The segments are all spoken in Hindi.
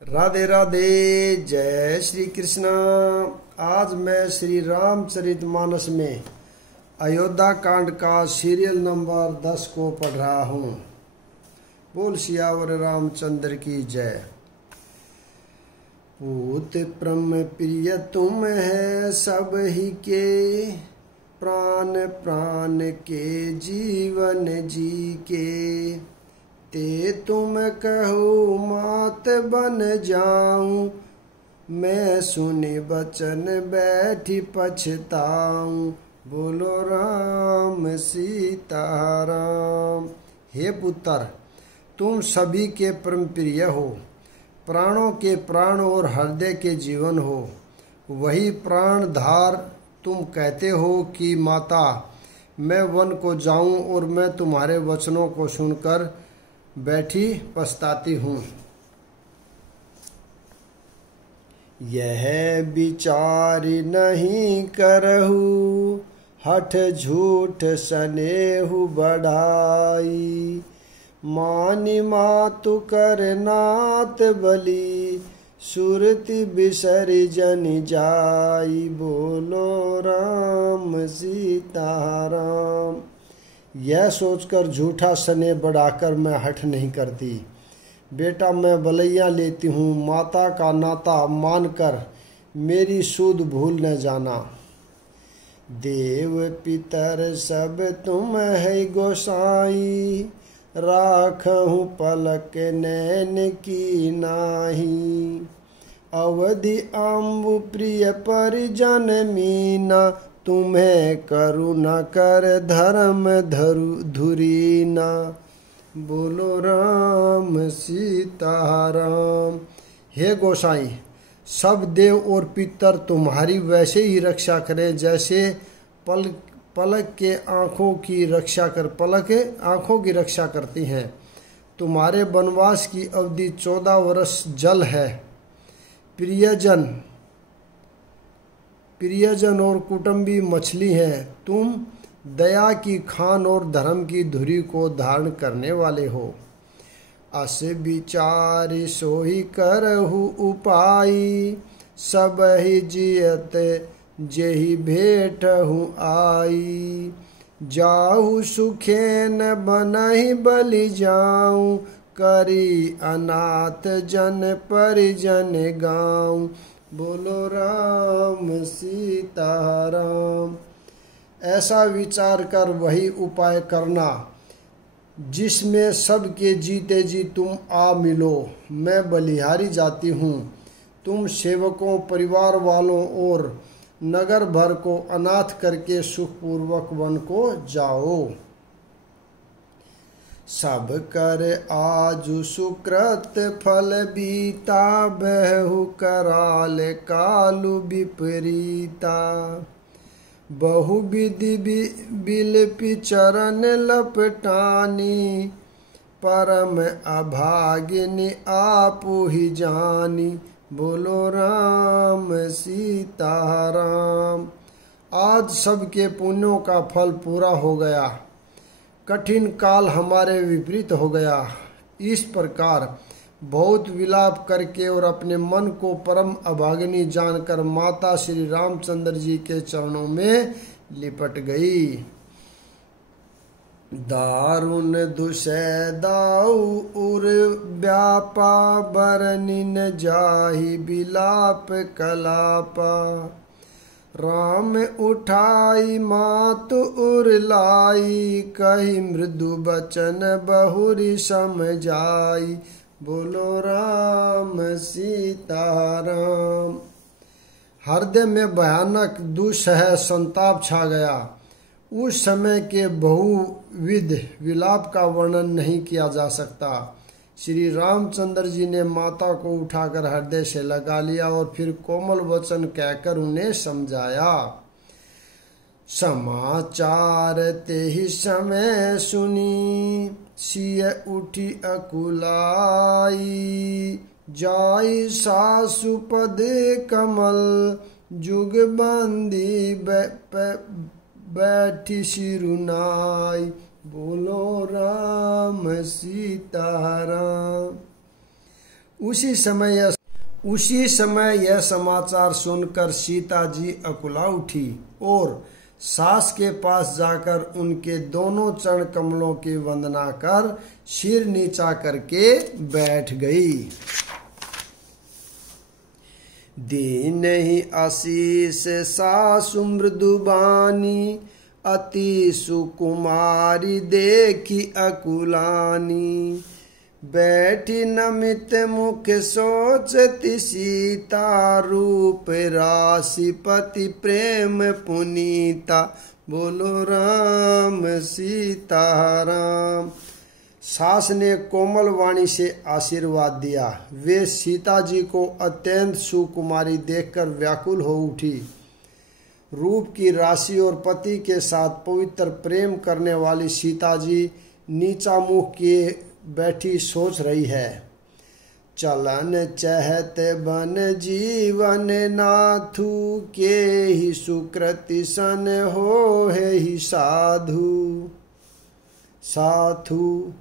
राधे राधे। जय श्री कृष्णा। आज मैं श्री रामचरितमानस में अयोध्या कांड का सीरियल नंबर 10 को पढ़ रहा हूँ। बोल सियावर रामचंद्र की जय। पूत परम प्रिय तुम है सब ही के, प्राण प्राण के जीवन जी के। ते तुम कहो मात बन जाऊं, मैं सुनी बचन बैठी पछताऊं। बोलो राम सीता राम। हे पुत्र, तुम सभी के परम प्रिय हो, प्राणों के प्राण और हृदय के जीवन हो। वही प्राण धार तुम कहते हो कि माता मैं वन को जाऊं और मैं तुम्हारे वचनों को सुनकर बैठी पछताती हूँ। यह विचार नहीं करहु, हठ झूठ सनेहु बढ़ाई। मानि मातु कर नात बलि, सुरति बिसरि जन जाई। बोलो राम सीता राम। यह सोचकर झूठा सने बढ़ाकर मैं हठ नहीं करती। बेटा मैं बलैया लेती हूँ, माता का नाता मानकर मेरी सूद भूल न जाना। देव पितर सब तुम है गोसाई, राखहु पलक नैन की नाही। अवधि अम्बु प्रिय परिजन मीना, तुम्हें करुणा कर धर्म धुरीना। बोलो राम सीता राम। हे गोसाई, सब देव और पितर तुम्हारी वैसे ही रक्षा करें जैसे पलक के आँखों की रक्षा करती हैं। तुम्हारे वनवास की अवधि 14 वर्ष जल है। प्रियजन और कुटुंबी मछली हैं। तुम दया की खान और धर्म की धुरी को धारण करने वाले हो। अस विचार सोही करहु उपाई, सब ही जियत जेहि भेटहु आई। जाहु सुखेन बनहि बलि जाऊं, करी अनाथ जन परिजन गाऊं। बोलो राम सीता राम। ऐसा विचार कर वही उपाय करना जिसमें सबके जीते जी तुम आ मिलो। मैं बलिहारी जाती हूँ। तुम सेवकों, परिवार वालों और नगर भर को अनाथ करके सुखपूर्वक वन को जाओ। सब कर आजु सुकृत फल बीता, बहु कराल कालु विपरीता। बहु विधि बिलपि चरण लपटानी, परम अभागिनी आपु ही जानी। बोलो राम सीता राम। आज सबके पुण्यों का फल पूरा हो गया, कठिन काल हमारे विपरीत हो गया। इस प्रकार बहुत विलाप करके और अपने मन को परम अभागिनी जानकर माता श्री रामचंद्र जी के चरणों में लिपट गई। दारुण दुसै दाऊ उर व्यापा, बरनि न जाहि बिलाप कलापा। राम उठाई मातु उरलाई, कही मृदु बचन बहुरी समझाई। बोलो राम सीता राम। हृदय में भयानक दुसह संताप छा गया। उस समय के बहुविध विलाप का वर्णन नहीं किया जा सकता। श्री रामचंद्र जी ने माता को उठाकर हृदय से लगा लिया और फिर कोमल वचन कहकर उन्हें समझाया। समाचार ते ही समय सुनी, सिय उठी अकुलाई। जाई सासु पद कमल, जुग बंदी बैठी सिरुनाई। बोलो राम सीता राम। उसी समय यह समाचार सुनकर सीता जी अकुला उठी और सास के पास जाकर उनके दोनों चरण कमलों की वंदना कर सिर नीचा करके बैठ गई। दीन ही आशीष सासु मृदुबानी, अति सुकुमारी देखी अकुलानी। बैठी नमित मुख सोचती सीता, रूप राशि पति प्रेम पुनीता। बोलो राम सीता राम। सास ने कोमल वाणी से आशीर्वाद दिया। वे सीता जी को अत्यंत सुकुमारी देखकर व्याकुल हो उठी। रूप की राशि और पति के साथ पवित्र प्रेम करने वाली सीता जी नीचा मुख किए बैठी सोच रही है। चलन चहते बन जीवन नाथु, के ही सुकृति सन हो है ही साधु। साधु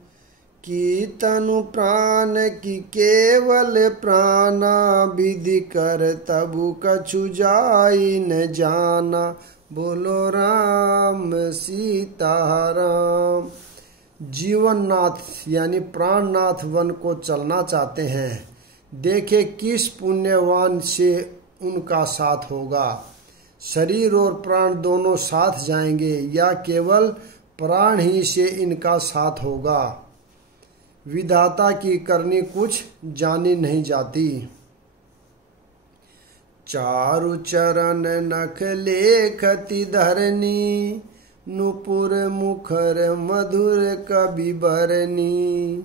की तनु प्राण की केवल प्राणा, विधि कर तबु कछु जाई न जाना। बोलो राम सीता राम। जीवननाथ यानी प्राणनाथ वन को चलना चाहते हैं। देखे किस पुण्यवान से उनका साथ होगा। शरीर और प्राण दोनों साथ जाएंगे या केवल प्राण ही से इनका साथ होगा। विधाता की करनी कुछ जानी नहीं जाती। चारु चरण नख लेखति धरनी, नुपुर मुखर मधुर कवि बरनी।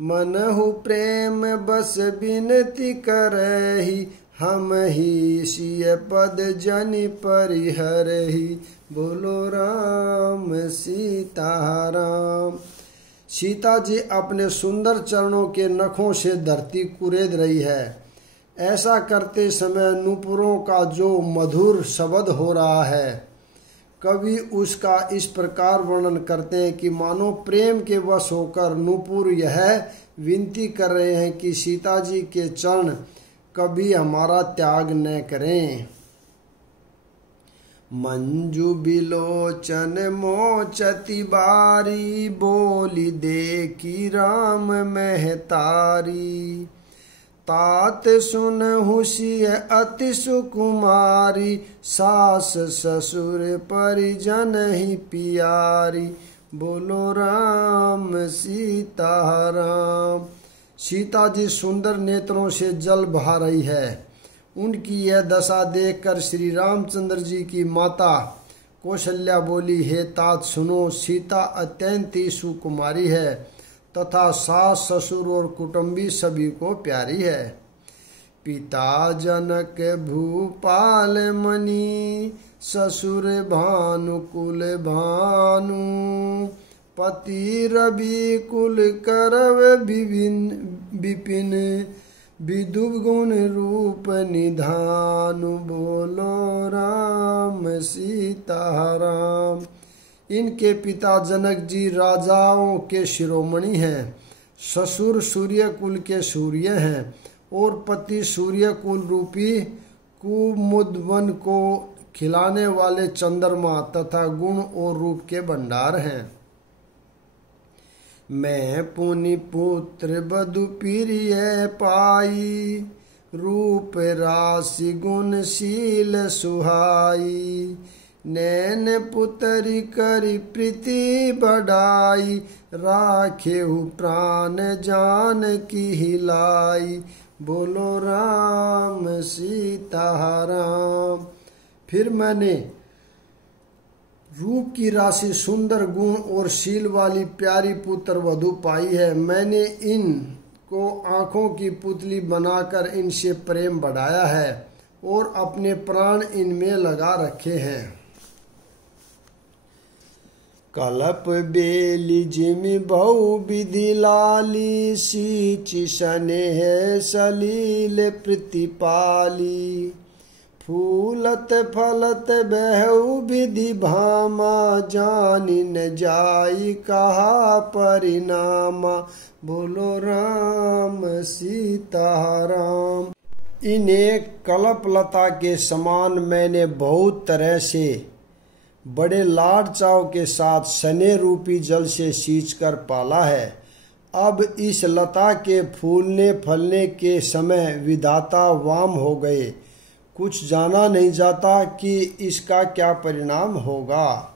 मनहु प्रेम बस बिनती करही, हम ही सिय पद जनि परिहरही। बोलो राम सीता राम। सीता जी अपने सुंदर चरणों के नखों से धरती कुरेद रही है। ऐसा करते समय नुपुरों का जो मधुर शब्द हो रहा है, कवि उसका इस प्रकार वर्णन करते हैं कि मानो प्रेम के वश होकर नुपुर यह विनती कर रहे हैं कि सीता जी के चरण कभी हमारा त्याग न करें। मंजू बिलोचन मोचती बारी, बोली देखी राम महतारी। तात सुन हुसी अति सुकुमारी, सास ससुर परिजन ही पियारी। बोलो राम सीता राम। सीता जी सुंदर नेत्रों से जल बहा रही है। उनकी यह दशा देखकर श्री रामचंद्र जी की माता कौशल्या बोली, हे तात सुनो, सीता अत्यंत ही सुकुमारी है तथा सास ससुर और कुटुंबी सभी को प्यारी है। पिता जनक भूपाल मणि, ससुर भानुकुल भानु। पति रवि कुल करव विपिन, विदुर गुण रूप निधानु। बोलो राम सीता राम। इनके पिता जनक जी राजाओं के शिरोमणि हैं, ससुर सूर्य कुल के सूर्य हैं और पति सूर्य कुल रूपी कुमुदवन को खिलाने वाले चंद्रमा तथा गुण और रूप के भंडार हैं। मैं पुनि पुत्र बधु प्रिय पाई, रूप राशि गुणशील सुहाई। नैन पुतरी करी प्रीति बढ़ाई, राखेहु प्राण जान की हिलाई। बोलो राम सीता राम। फिर मैंने रूप की राशि, सुंदर गुण और शील वाली प्यारी पुत्र वधु पाई है। मैंने इनको आंखों की पुतली बनाकर इनसे प्रेम बढ़ाया है और अपने प्राण इनमें लगा रखे हैं। कलप बेली जिमि बहु विधि लाली, सींचि स्नेह सलील प्रतिपाली। फूलत फलत बहु विधि भामा, जानी न जाई कहा परिणामा। बोलो राम सीताराम। इन्हें कल्पलता के समान मैंने बहुत तरह से बड़े लाड चाव के साथ स्नेह रूपी जल से सींचकर पाला है। अब इस लता के फूलने फलने के समय विधाता वाम हो गए। कुछ जाना नहीं जाता कि इसका क्या परिणाम होगा।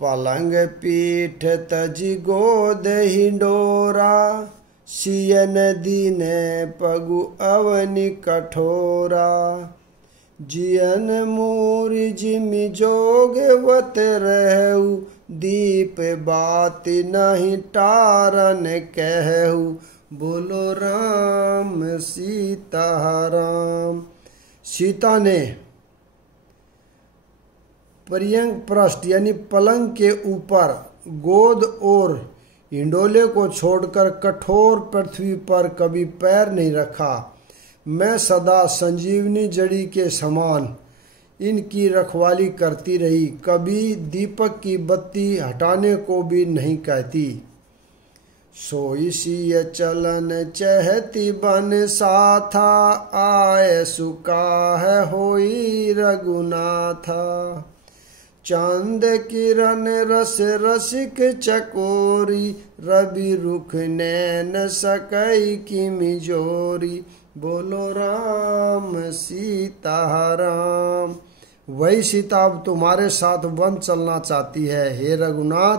पलंग पीठ तजी गोद हिंडोरा, सियन दीन पगु अवनि कठोरा। जियन मूरि जिमि जोगवत रहु, दीप बाति नहीं टारन कहु। बोलो राम सीताराम। सीता ने पर्यंक पृष्ठ यानी पलंग के ऊपर गोद और हिंडोले को छोड़कर कठोर पृथ्वी पर कभी पैर नहीं रखा। मैं सदा संजीवनी जड़ी के समान इनकी रखवाली करती रही, कभी दीपक की बत्ती हटाने को भी नहीं कहती। सोई सिय चलन चहती बन साथा, आय सुका है होई रघुनाथा। चांद किरण रस रसिक चकोरी, रवि रुख नैन सकई किमि जोरी। बोलो राम सीताराम। वही सीता अब तुम्हारे साथ वन चलना चाहती है। हे रघुनाथ,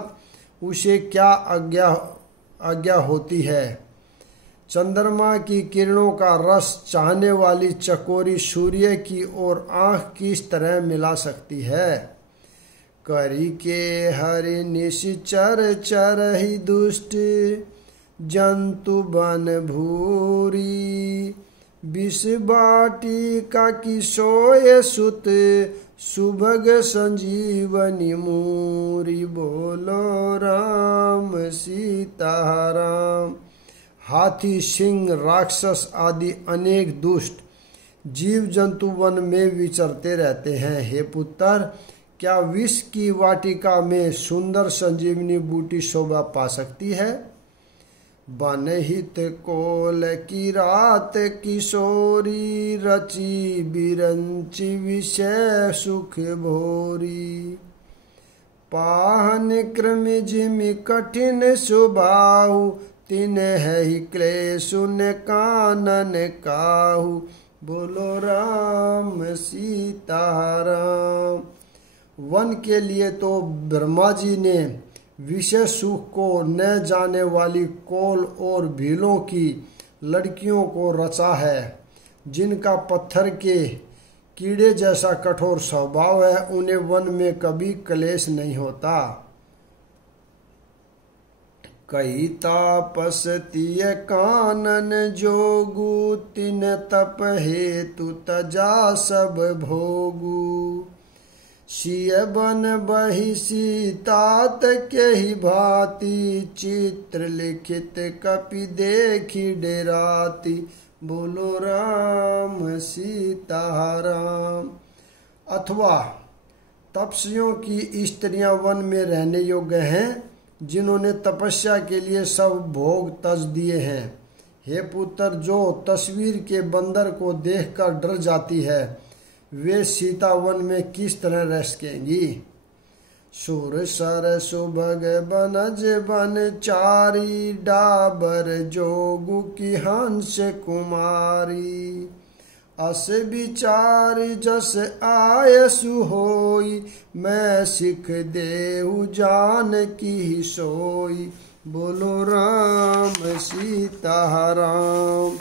उसे क्या आज्ञा होती है। चंद्रमा की किरणों का रस चाहने वाली चकोरी सूर्य की ओर आंख किस तरह मिला सकती है। करी के हरि निश्चर चरहि दुष्ट, जंतु बन भूरी। विष बाटी का किशोय सुत, सुभग संजीवनी मूरी। बोलो राम सीताराम। हाथी, सिंह, राक्षस आदि अनेक दुष्ट जीव जंतु वन में विचरते रहते हैं। हे पुत्र, क्या विष की वाटिका में सुंदर संजीवनी बूटी शोभा पा सकती है। बनहित कोल की रात किशोरी, रची बिरंची विषय सुख भोरी। पाहन क्रम जिमि कठिन सुबाहु, तिन है क्लेशु न कानन काहू। बोलो राम सीताराम। वन के लिए तो ब्रह्मा जी ने विषय सुख को न जाने वाली कोल और भीलों की लड़कियों को रचा है, जिनका पत्थर के कीड़े जैसा कठोर स्वभाव है। उन्हें वन में कभी क्लेश नहीं होता। कई तापस तिय कानन जोगु, तिन तप हेतु तजा सब भोगु। सिय बन बहि सीतात के ही भांति, चित्र लिखित कपि देखी डेराती। बोलो राम सीताराम। अथवा तपस्वियों की स्त्रियां वन में रहने योग्य हैं, जिन्होंने तपस्या के लिए सब भोग तज दिए हैं। हे पुत्र, जो तस्वीर के बंदर को देखकर डर जाती है, वे सीता वन में किस तरह रह सकेंगी। सुर सर सुभग बनज बन चारी, डाबर जोगु की हंस कुमारी। अस विचार जस आयसु होई, मैं सिख देहु जान की सोई। बोलो राम सीताराम।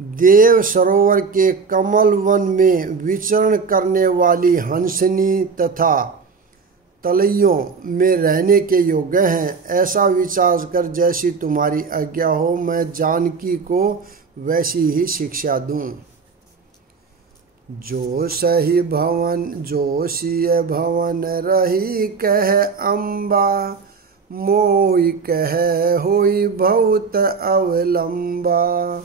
देव सरोवर के कमल वन में विचरण करने वाली हंसनी तथा तलैयों में रहने के योग्य हैं। ऐसा विचार कर जैसी तुम्हारी आज्ञा हो, मैं जानकी को वैसी ही शिक्षा दूं। जो सही भवन जो सिय भवन रही कह अम्बा, मोई कह होई बहुत अवलंबा।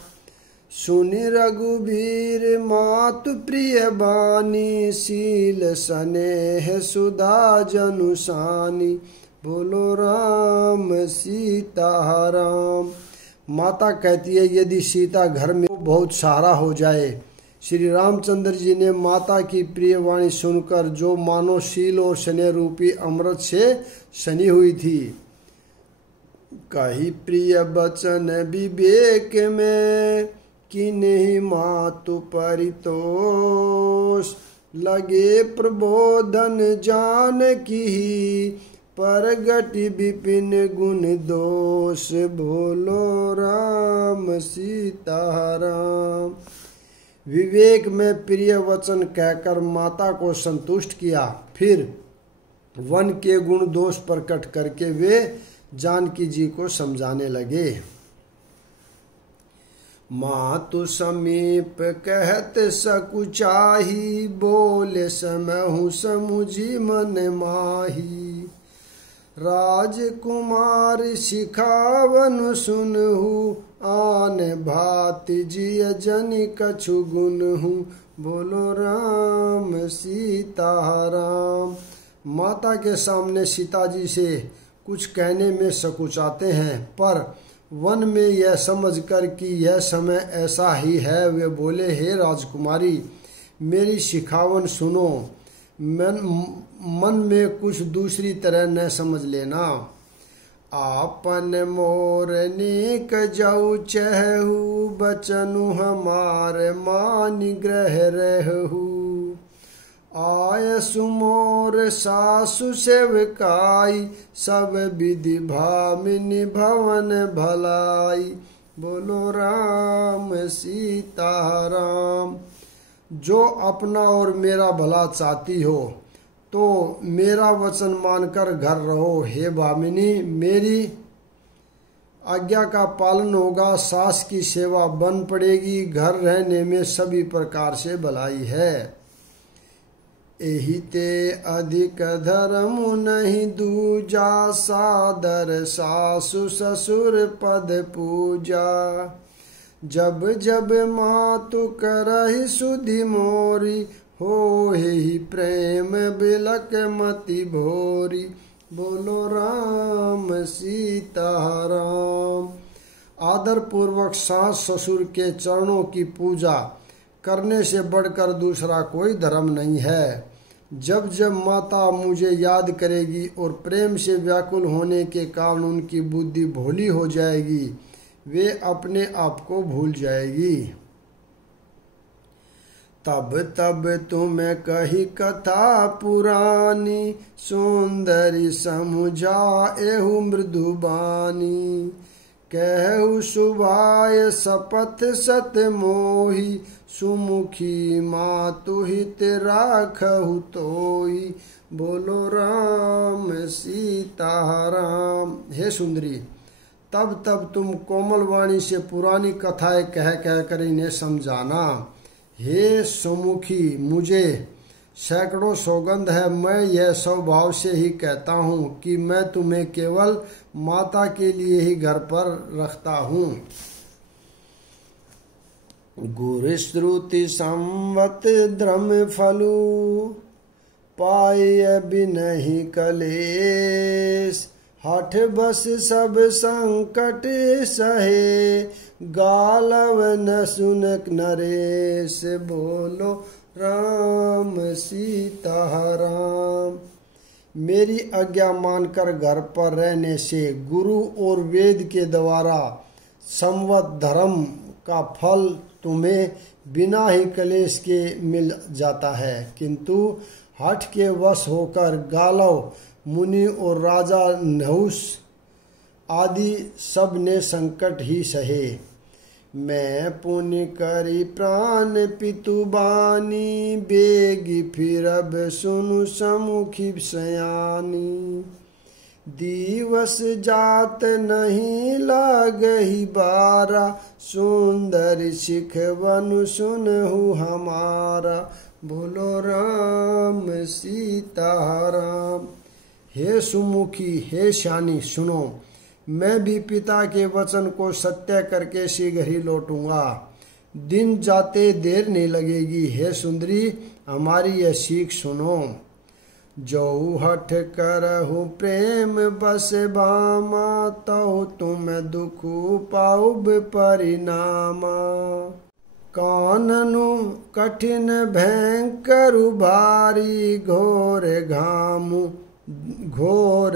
सुनि रघुबीर मातु प्रिय बानी, शील स्नेह सुधा जनुसानी, बोलो राम सीता राम। माता कहती है यदि सीता घर में बहुत सहारा हो जाए। श्री रामचंद्र जी ने माता की प्रिय वाणी सुनकर जो मानो शील और स्नेह रूपी अमृत से सनी हुई थी, कही प्रिय बचन विवेक में, किन्हीं मातु परितोष, लगे प्रबोधन जान की, परगटि विपिन गुण दोष, बोलो राम सीता राम। विवेक में प्रिय वचन कहकर माता को संतुष्ट किया। फिर वन के गुण दोष प्रकट करके वे जानकी जी को समझाने लगे। मातु समीप कहत सकुचाही, बोले समहु समुझी मन माही, राजकुमार सिखावन सुनहु, आन भाति जिय जनि कछु गुनहु, बोलो राम सीता राम। माता के सामने सीता जी से कुछ कहने में सकुचाते हैं, पर वन में यह समझकर कि यह समय ऐसा ही है, वे बोले, हे राजकुमारी मेरी सिखावन सुनो, मन में कुछ दूसरी तरह न समझ लेना। आपन मोरनी कजऊ चहु, बचनु हमार मान ग्रह रहु, आय सुमोर सासु सेवकाई, सब विधि भामिनी भवन भलाई, बोलो राम सीता राम। जो अपना और मेरा भला चाहती हो तो मेरा वचन मानकर घर रहो। हे भामिनी मेरी आज्ञा का पालन होगा, सास की सेवा बन पड़ेगी, घर रहने में सभी प्रकार से भलाई है। एहि ते अधिक धर्म नहीं दूजा, सादर सासु ससुर पद पूजा, जब जब मातु करहि सुधि मोरी, हो ही प्रेम बिलक मति भोरी, बोलो राम सीता राम। आदर पूर्वक सास ससुर के चरणों की पूजा करने से बढ़कर दूसरा कोई धर्म नहीं है। जब जब माता मुझे याद करेगी और प्रेम से व्याकुल होने के कारण उनकी बुद्धि भोली हो जाएगी, वे अपने आप को भूल जाएगी। तब तब तुम्हें कही कथा पुरानी, सुंदरी समुझाएहु मृदुबानी, कहु सुभाय शपथ सत मोही, सुमुखी मातु हित राखहु तोई, बोलो राम सीता राम। हे सुंदरी तब तब तुम कोमल वाणी से पुरानी कथाएं कह कह कर इन्हें समझाना। हे सुमुखी मुझे सैकड़ों सौगंध है, मैं यह स्वभाव से ही कहता हूँ कि मैं तुम्हें केवल माता के लिए ही घर पर रखता हूँ। गुरु श्रुति संवत द्रम फलु, पाय बिनहि कलेश, हठ बस सब संकट सहे, गालव न सुनक नरेश, बोलो राम सीता राम। मेरी आज्ञा मानकर घर पर रहने से गुरु और वेद के द्वारा संवत धर्म का फल तुम्हें बिना ही कलेश के मिल जाता है, किंतु हठ के वश होकर गालव मुनि और राजा नहुस आदि सब ने संकट ही सहे। मैं पुण्य करी प्राण पितु बानी, बेगी फिरब सुनु समुखी सयानी, दिवस जात नहीं लागहि बारा, सुंदर सिख वनु सुनहु हमारा, बोलो राम सीता राम। हे सुमुखी हे श्यानी सुनो, मैं भी पिता के वचन को सत्य करके शीघ्र ही लौटूंगा। दिन जाते देर नहीं लगेगी। हे सुंदरी, हमारी यह सीख सुनो। जो हठ करहु प्रेम बस बामा, तहु तुम दुख पाउब परिणामा। काननु कठिन भयंकर भारी, घोर घामु घोर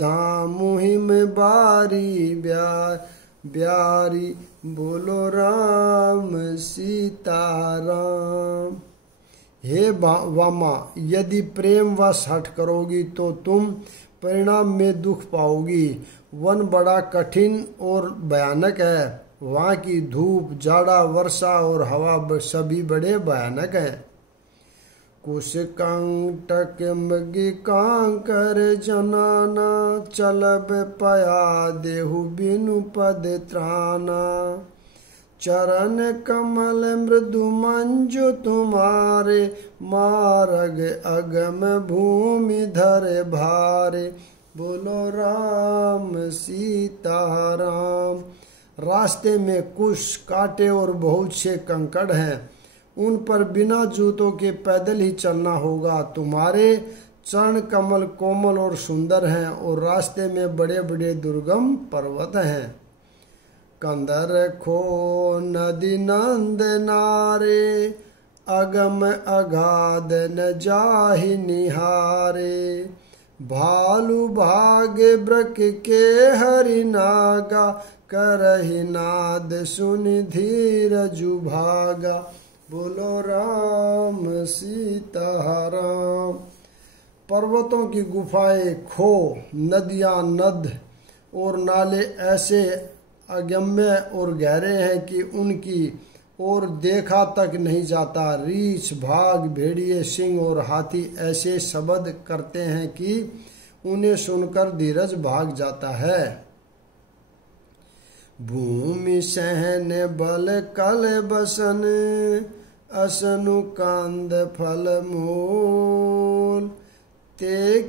धामु हिम बारी ब्यारी। बोलो राम सीता राम। हे वामा, यदि प्रेम वश हठ करोगी तो तुम परिणाम में दुख पाओगी। वन बड़ा कठिन और भयानक है। वहाँ की धूप, जाड़ा, वर्षा और हवा सभी बड़े भयानक हैं। कुश कंटक मृगी कांकर जनाना, चलब पया देहु बिनु पद त्राना। चरण कमल मृदु मंजु तुम्हारे, मार्ग अगम भूमि धरे भारे। बोलो राम सीता राम। रास्ते में कुश, कांटे और बहुत से कंकड़ हैं। उन पर बिना जूतों के पैदल ही चलना होगा। तुम्हारे चरण कमल कोमल और सुंदर हैं और रास्ते में बड़े बड़े दुर्गम पर्वत हैं। कंदर खो नदी नंद नारे, अगम अगाध न जाहि निहारे। भालू भागे ब्रक के हरि नागा, करहि नाद सुन धीरजु भागा। बोलो राम सीता राम। पर्वतों की गुफाएं, खो, नदियां, नद और नाले ऐसे अगम्य और गहरे हैं कि उनकी ओर देखा तक नहीं जाता। रीछ, भाग, भेड़िए, सिंह और हाथी ऐसे शब्द करते हैं कि उन्हें सुनकर धीरज भाग जाता है। भूमि सहन बल कल बसन, असनु कांद फल मूल। ते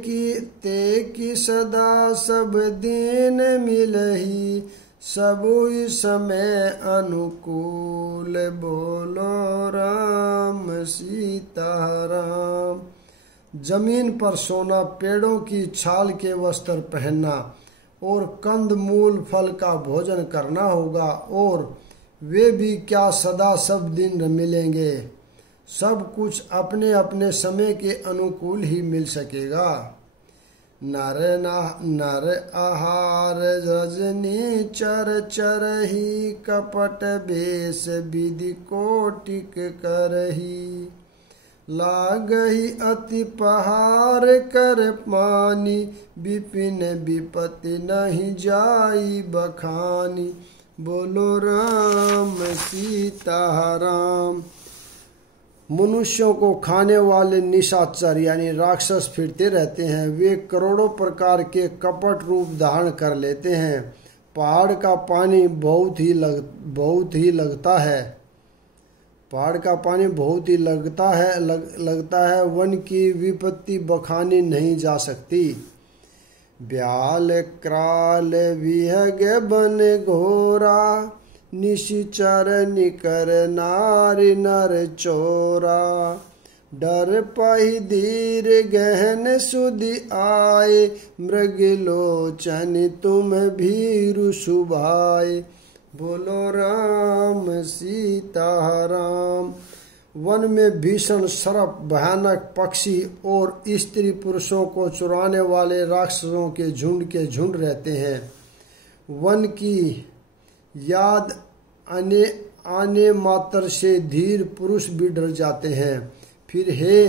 की सदा सब दिन मिलही, सबुई समय अनुकूल। बोलो राम सीता राम। जमीन पर सोना, पेड़ों की छाल के वस्त्र पहनना और कंद मूल फल का भोजन करना होगा, और वे भी क्या सदा सब दिन मिलेंगे। सब कुछ अपने अपने समय के अनुकूल ही मिल सकेगा। नर आहार रजनी चर चरही, कपट बेस विधि कोटिक करही। लागही अति पहार कर पानी, विपिन विपत्ति नहीं जाई बखानी। बोलो राम सीता राम। मनुष्यों को खाने वाले निशाचर यानी राक्षस फिरते रहते हैं। वे करोड़ों प्रकार के कपट रूप धारण कर लेते हैं। पहाड़ का पानी बहुत ही लगता है। पहाड़ का पानी बहुत ही लगता है। वन की विपत्ति बखानी नहीं जा सकती। ब्याल क्राल विहग बन घोरा, निशिचर निकर नारी नर चोरा। डर पाई धीर गहन सुधि आए, मृग लोचन तुम भीरु सुभाए। बोलो राम सीता राम। वन में भीषण सर्प, भयानक पक्षी और स्त्री पुरुषों को चुराने वाले राक्षसों के झुंड रहते हैं। वन की याद आने मात्र से धीर पुरुष भी डर जाते हैं। फिर हे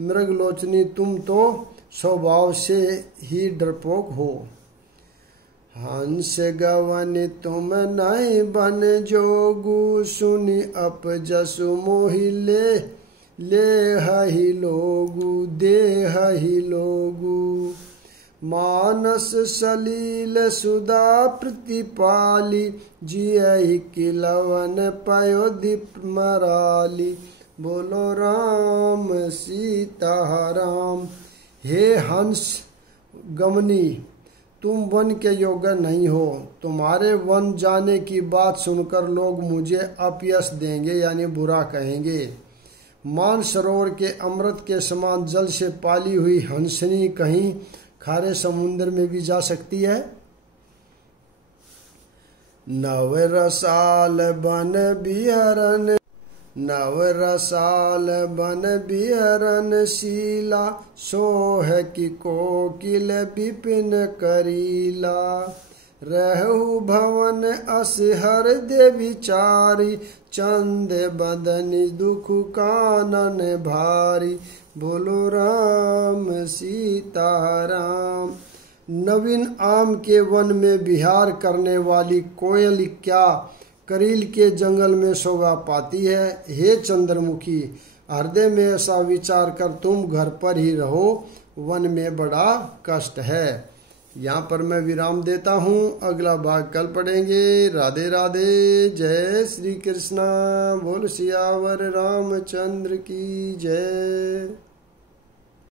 मृगलोचनी, तुम तो स्वभाव से ही डरपोक हो। हंस गवन तुम नहीं बन जोगु, सुनि अप जसु मोहि ले हहि लोगु, दे हहि लोगु। मानस सलील सुधा प्रतिपाली, जियहि किलवन पयो दीप मराली। बोलो राम सीता राम। हे हंस गमनी, तुम वन के योग्य नहीं हो। तुम्हारे वन जाने की बात सुनकर लोग मुझे अपयश देंगे यानी बुरा कहेंगे। मान सरोवर के अमृत के समान जल से पाली हुई हंसनी कहीं खारे समुद्र में भी जा सकती है। नव रसाल बन बिहरन, नव रसाल बन बिहरन शीला, सोह की कोकिल विपिन करीला। रहु भवन अस हर दे विचारी, चंद बदनि दुख कानन भारी। बोलो राम सीता राम। नवीन आम के वन में विहार करने वाली कोयल क्या करील के जंगल में शोभा पाती है। हे चंद्रमुखी, हृदय में ऐसा विचार कर तुम घर पर ही रहो, वन में बड़ा कष्ट है। यहाँ पर मैं विराम देता हूँ, अगला भाग कल पढ़ेंगे। राधे राधे, जय श्री कृष्णा। बोल सियावर रामचंद्र की जय।